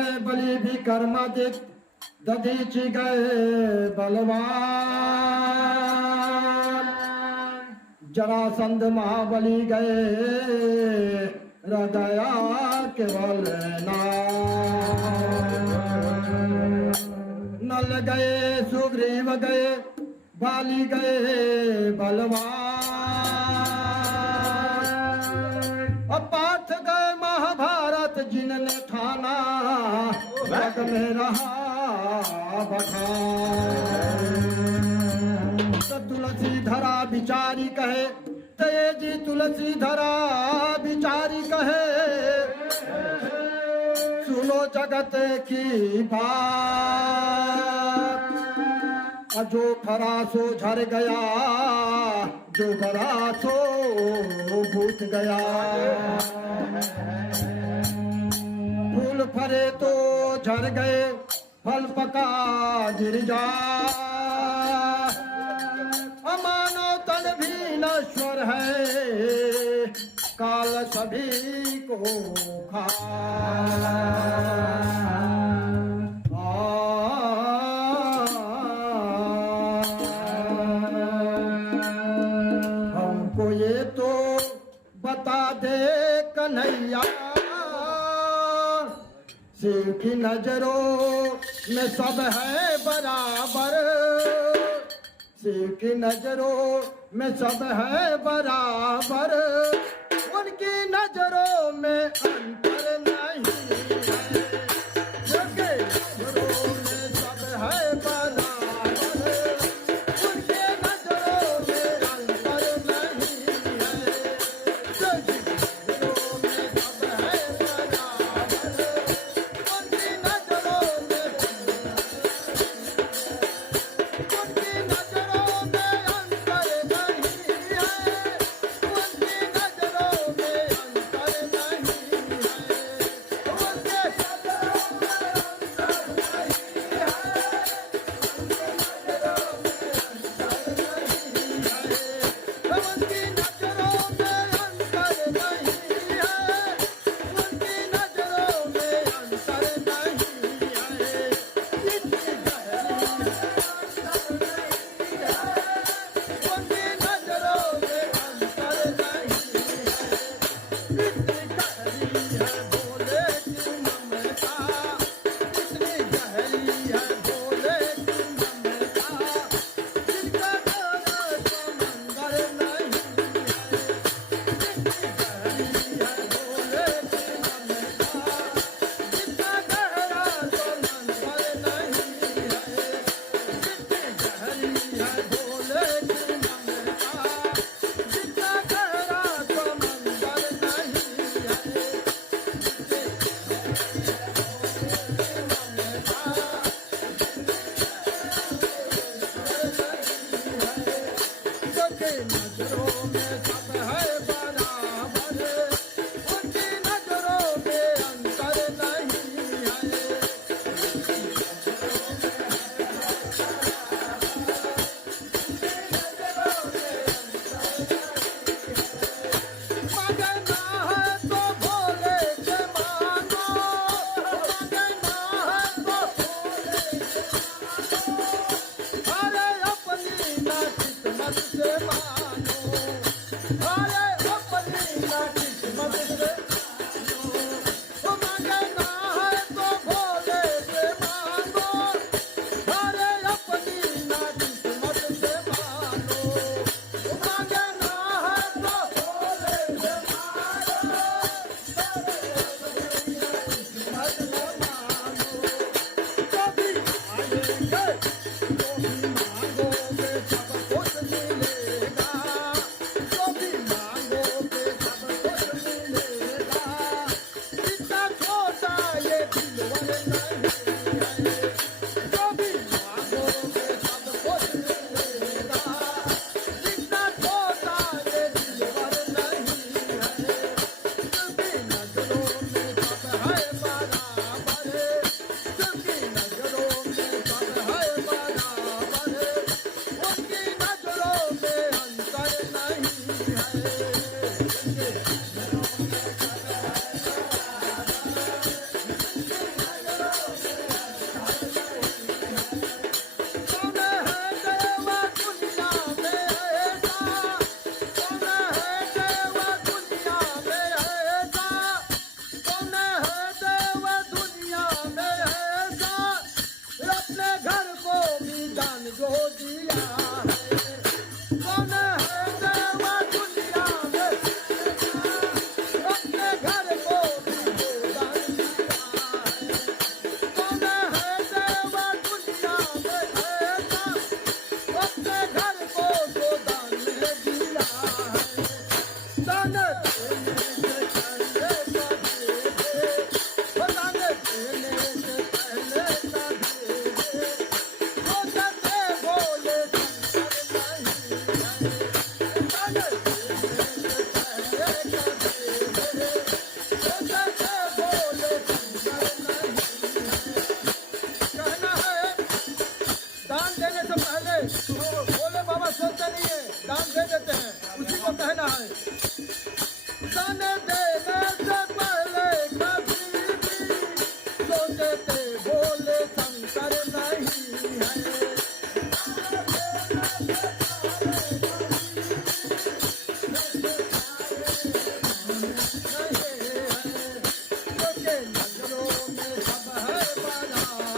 गए बलि विक्रमादित्य दधीचि गए बलवान जरासंध महाबली गए हृदया केवल नल गए सुग्रीव गए बाली गए बलवान पाठ गए महाभारत जिनने ठाना जग में रहा बखान तुलसी धरा बिचारी कहे तेजी तुलसी धरा बिचारी कहे सुनो जगत की बात जो खरा सो झर गया जो गरा सो भूत गया फूल फरे तो झर गए फल पका गिर जा अमानो तन भी नश्वर है काल सभी को खा हमको ये तो बता दे कन्हैया शिव की नजरों में सब है बराबर शिव की नजरों में सब है बराबर उनकी नजरों में अंतर नहीं है उनकी नजरों में सब है बराबर उनके नजरों में अंतर नहीं है उनकी नजरों में सब है बराबर उनकी नजरों में कहना है दान देने से पहले बोले बाबा सोचते नहीं है, दान दे देते हैं, उसी को कहना है दान देने से पहले कभी भी सोचते थे बोले शंकर नहीं है। नजरों में सब है बड़ा